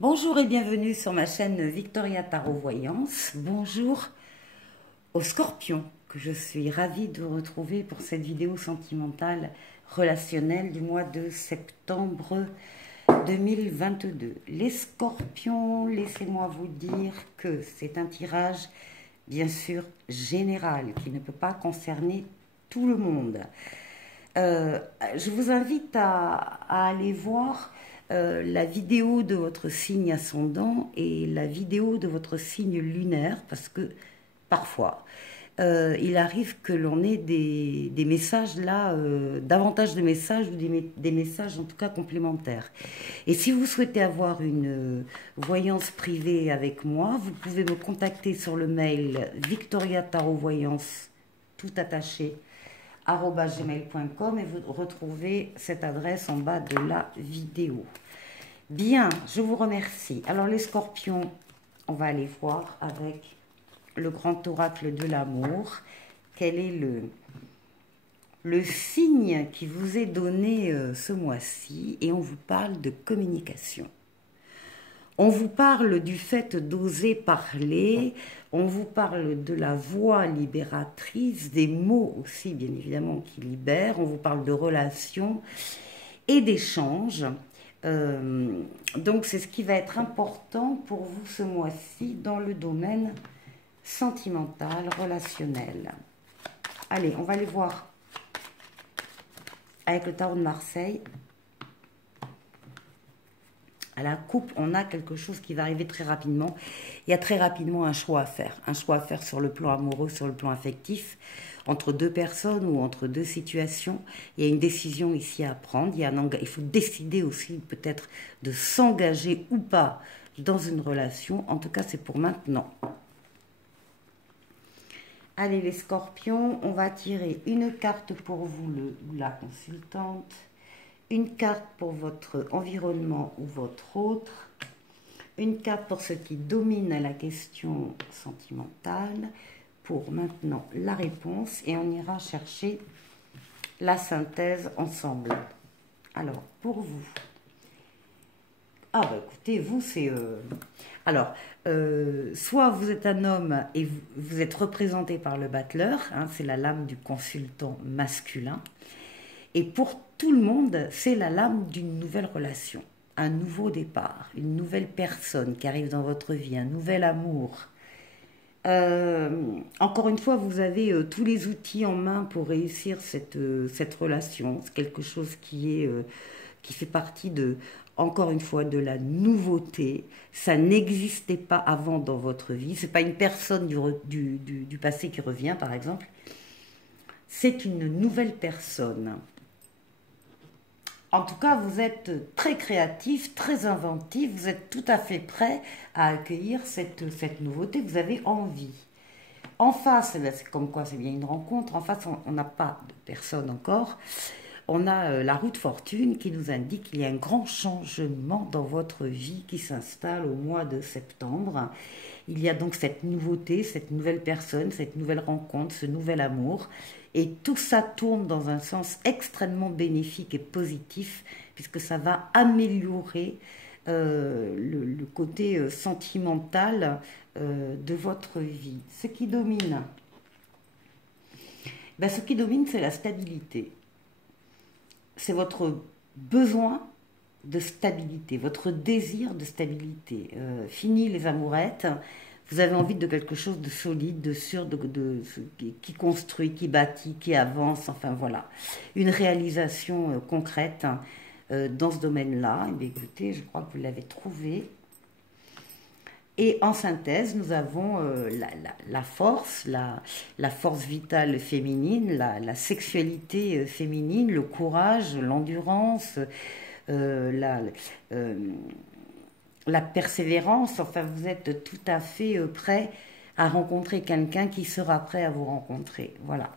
Bonjour et bienvenue sur ma chaîne Victoria Tarot Voyance. Bonjour aux scorpions que je suis ravie de retrouver pour cette vidéo sentimentale relationnelle du mois de septembre 2022. Les scorpions, laissez-moi vous dire que c'est un tirage bien sûr général qui ne peut pas concerner tout le monde. Je vous invite à aller voir la vidéo de votre signe ascendant et la vidéo de votre signe lunaire, parce que parfois, il arrive que l'on ait des messages là, davantage de messages ou des messages en tout cas complémentaires. Et si vous souhaitez avoir une voyance privée avec moi, vous pouvez me contacter sur le mail Victoria Tarot Voyance, tout attaché, @gmail.com, et vous retrouvez cette adresse en bas de la vidéo. Bien, je vous remercie. Alors les scorpions, on va aller voir avec le grand oracle de l'amour. Quel est le signe qui vous est donné ce mois-ci? Et on vous parle de communication. On vous parle du fait d'oser parler, on vous parle de la voix libératrice, des mots aussi bien évidemment qui libèrent, on vous parle de relations et d'échanges. Donc c'est ce qui va être important pour vous ce mois-ci dans le domaine sentimental, relationnel. Allez, on va aller voir avec le tarot de Marseille. À la coupe, on a quelque chose qui va arriver très rapidement. Il y a très rapidement un choix à faire. Un choix à faire sur le plan amoureux, sur le plan affectif, entre deux personnes ou entre deux situations. Il y a une décision ici à prendre. Il faut décider aussi peut-être de s'engager ou pas dans une relation. En tout cas, c'est pour maintenant. Allez les scorpions, on va tirer une carte pour vous, la consultante. Une carte pour votre environnement ou votre autre. Une carte pour ce qui domine la question sentimentale. Pour maintenant la réponse. Et on ira chercher la synthèse ensemble. Alors, pour vous. Ah bah écoutez, vous c'est... Alors, soit vous êtes un homme et vous êtes représenté par le battleur. Hein, c'est la lame du consultant masculin. Et pour tout le monde, c'est la lame d'une nouvelle relation, un nouveau départ, une nouvelle personne qui arrive dans votre vie, un nouvel amour. Encore une fois, vous avez tous les outils en main pour réussir cette relation. C'est quelque chose qui fait partie encore une fois, de la nouveauté. Ça n'existait pas avant dans votre vie. Ce n'est pas une personne du passé qui revient, par exemple. C'est une nouvelle personne. En tout cas, vous êtes très créatif, très inventif, vous êtes tout à fait prêt à accueillir cette nouveauté, vous avez envie. En face, c'est comme quoi c'est bien une rencontre, en face on n'a pas de personne encore, on a la roue de fortune qui nous indique qu'il y a un grand changement dans votre vie qui s'installe au mois de septembre. Il y a donc cette nouveauté, cette nouvelle personne, cette nouvelle rencontre, ce nouvel amour. Et tout ça tourne dans un sens extrêmement bénéfique et positif, puisque ça va améliorer le côté sentimental de votre vie. Ce qui domine, c'est la stabilité. C'est votre besoin de stabilité, votre désir de stabilité. Fini les amourettes. Vous avez envie de quelque chose de solide, de sûr, qui construit, qui bâtit, qui avance, enfin voilà. Une réalisation concrète dans ce domaine-là. Eh bien, écoutez, je crois que vous l'avez trouvé. Et en synthèse, nous avons la force, la force vitale féminine, la sexualité féminine, le courage, l'endurance, la persévérance. Enfin, vous êtes tout à fait prêt à rencontrer quelqu'un qui sera prêt à vous rencontrer. Voilà.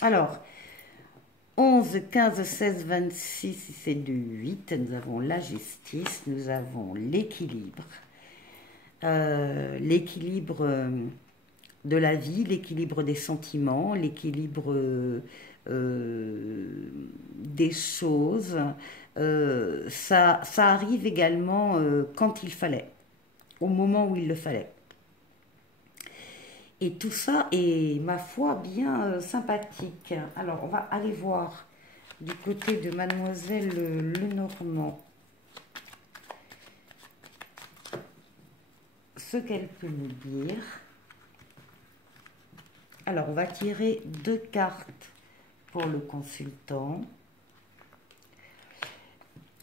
Alors, 11, 15, 16, 26, c'est du 8. Nous avons la justice, nous avons l'équilibre. L'équilibre de la vie, l'équilibre des sentiments, l'équilibre des choses. Ça arrive également quand il fallait, au moment où il le fallait. Et tout ça est, ma foi, bien sympathique. Alors, on va aller voir du côté de Mademoiselle Lenormand ce qu'elle peut nous dire. Alors, on va tirer 2 cartes pour le consultant.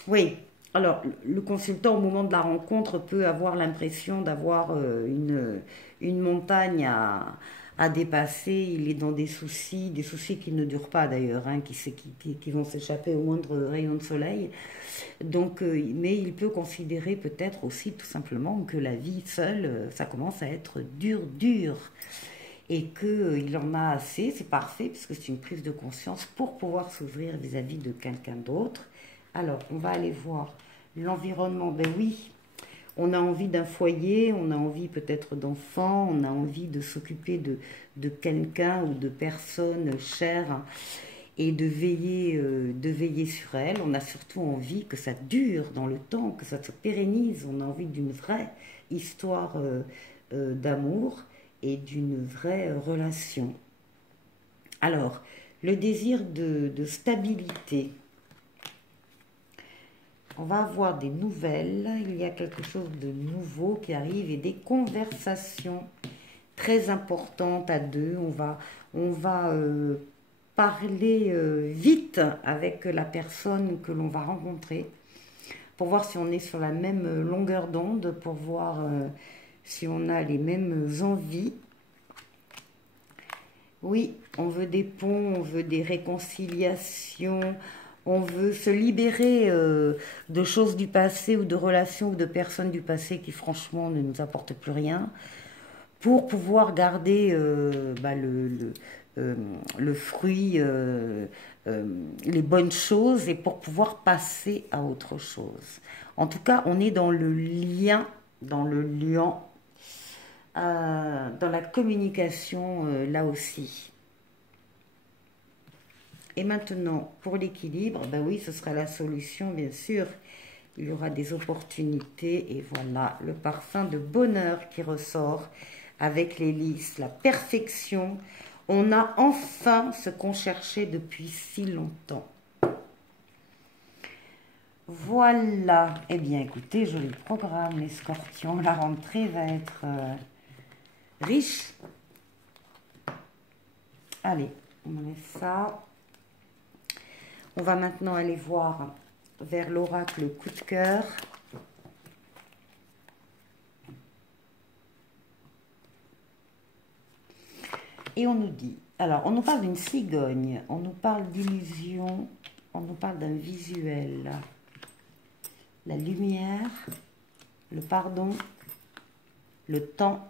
Oui, alors le consultant au moment de la rencontre peut avoir l'impression d'avoir une montagne à dépasser. Il est dans des soucis qui ne durent pas d'ailleurs, hein, qui vont s'échapper au moindre rayon de soleil. Donc, mais il peut considérer peut-être aussi tout simplement que la vie seule, ça commence à être dur. Et qu'il en a assez, c'est parfait, puisque c'est une prise de conscience pour pouvoir s'ouvrir vis-à-vis de quelqu'un d'autre. Alors, on va aller voir l'environnement. Ben oui, on a envie d'un foyer, on a envie peut-être d'enfants, on a envie de s'occuper de quelqu'un ou de personnes chères et de veiller sur elles. On a surtout envie que ça dure dans le temps, que ça se pérennise. On a envie d'une vraie histoire d'amour et d'une vraie relation. Alors, le désir de stabilité. On va avoir des nouvelles, il y a quelque chose de nouveau qui arrive et des conversations très importantes à deux. On va parler vite avec la personne que l'on va rencontrer pour voir si on est sur la même longueur d'onde, pour voir si on a les mêmes envies. Oui, on veut des ponts, on veut des réconciliations, on veut se libérer de choses du passé ou de relations ou de personnes du passé qui franchement ne nous apportent plus rien, pour pouvoir garder le fruit, les bonnes choses et pour pouvoir passer à autre chose. En tout cas, on est dans le lien, dans le lien, dans la communication là aussi. Et maintenant, pour l'équilibre, ben oui, ce sera la solution, bien sûr. Il y aura des opportunités et voilà, le parfum de bonheur qui ressort avec les lys, la perfection. On a enfin ce qu'on cherchait depuis si longtemps. Voilà. Eh bien, écoutez, joli programme, les scorpions. La rentrée va être riche. Allez, on enlève ça. On va maintenant aller voir vers l'oracle coup de cœur. Et on nous dit, alors on nous parle d'une cigogne, on nous parle d'illusion, on nous parle d'un visuel. La lumière, le pardon, le temps,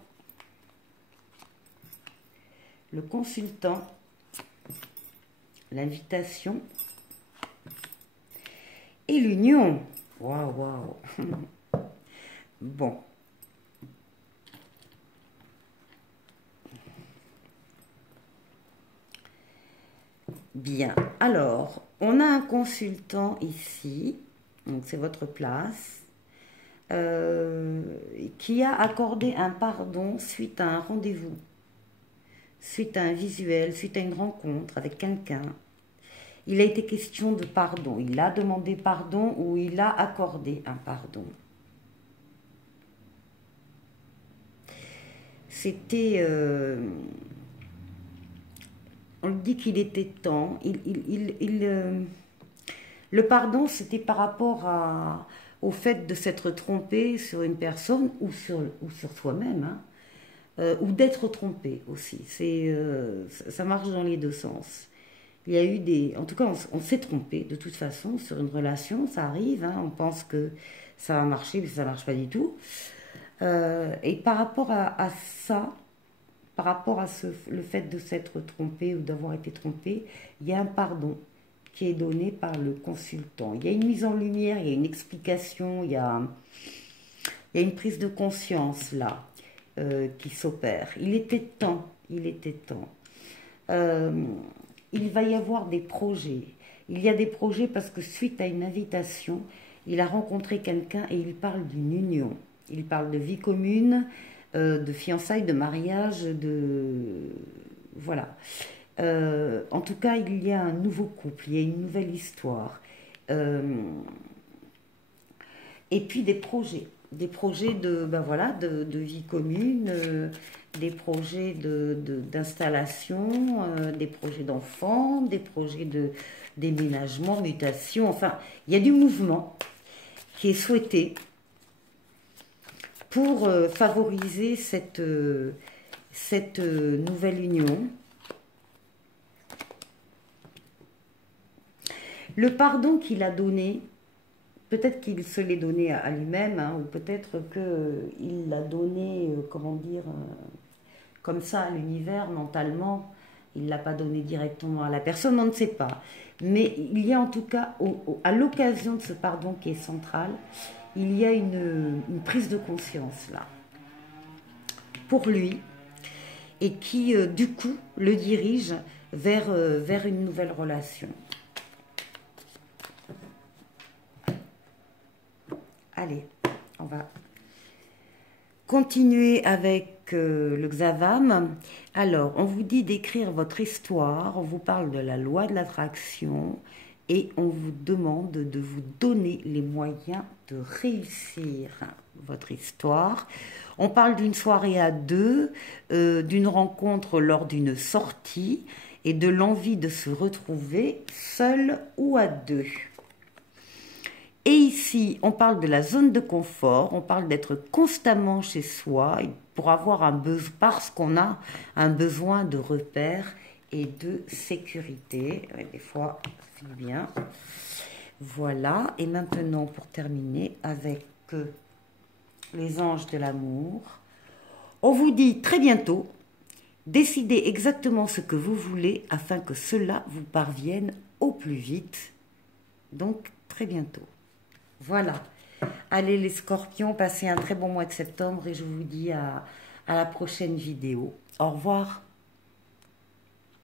le consultant, l'invitation et l'union. Waouh, waouh. Bon. Bien. Alors, on a un consultant ici, donc c'est votre place, qui a accordé un pardon suite à un rendez-vous, suite à un visuel, suite à une rencontre avec quelqu'un. Il a été question de pardon. Il a demandé pardon ou il a accordé un pardon. C'était... on dit qu'il était temps. Le pardon, c'était par rapport au fait de s'être trompé sur une personne ou sur soi-même, hein, ou d'être trompé aussi. Ça marche dans les deux sens. Il y a eu des... En tout cas, on s'est trompé de toute façon sur une relation, ça arrive, hein, on pense que ça va marcher, mais ça ne marche pas du tout. Et par rapport à ça, par rapport à le fait de s'être trompé ou d'avoir été trompé, il y a un pardon qui est donné par le consultant. Il y a une mise en lumière, il y a une explication, il y a une prise de conscience là qui s'opère. Il était temps, il était temps. il va y avoir des projets. Il y a des projets parce que suite à une invitation, il a rencontré quelqu'un et il parle d'une union. Il parle de vie commune, de fiançailles, de mariage, de... Voilà. En tout cas, il y a un nouveau couple, il y a une nouvelle histoire. Et puis des projets de, ben voilà, de vie commune, des projets d'installation, des projets d'enfants, des projets de déménagement, mutation, enfin, il y a du mouvement qui est souhaité pour favoriser cette nouvelle union. Le pardon qu'il a donné, peut-être qu'il se l'est donné à lui-même, hein, ou peut-être qu'il l'a donné, comment dire, comme ça à l'univers, mentalement. Il ne l'a pas donné directement à la personne, on ne sait pas. Mais il y a en tout cas, à l'occasion de ce pardon qui est central, il y a une prise de conscience là, pour lui, et qui, du coup, le dirige vers une nouvelle relation. Allez, on va continuer avec le Xavam. Alors, on vous dit d'écrire votre histoire, on vous parle de la loi de l'attraction et on vous demande de vous donner les moyens de réussir votre histoire. On parle d'une soirée à deux, d'une rencontre lors d'une sortie et de l'envie de se retrouver seul ou à deux. Et ici, on parle de la zone de confort, on parle d'être constamment chez soi pour avoir parce qu'on a un besoin de repères et de sécurité. Des fois, ça fait bien. Voilà, et maintenant, pour terminer avec les anges de l'amour, on vous dit très bientôt, décidez exactement ce que vous voulez afin que cela vous parvienne au plus vite. Donc, très bientôt. Voilà. Allez les scorpions, passez un très bon mois de septembre et je vous dis à la prochaine vidéo. Au revoir.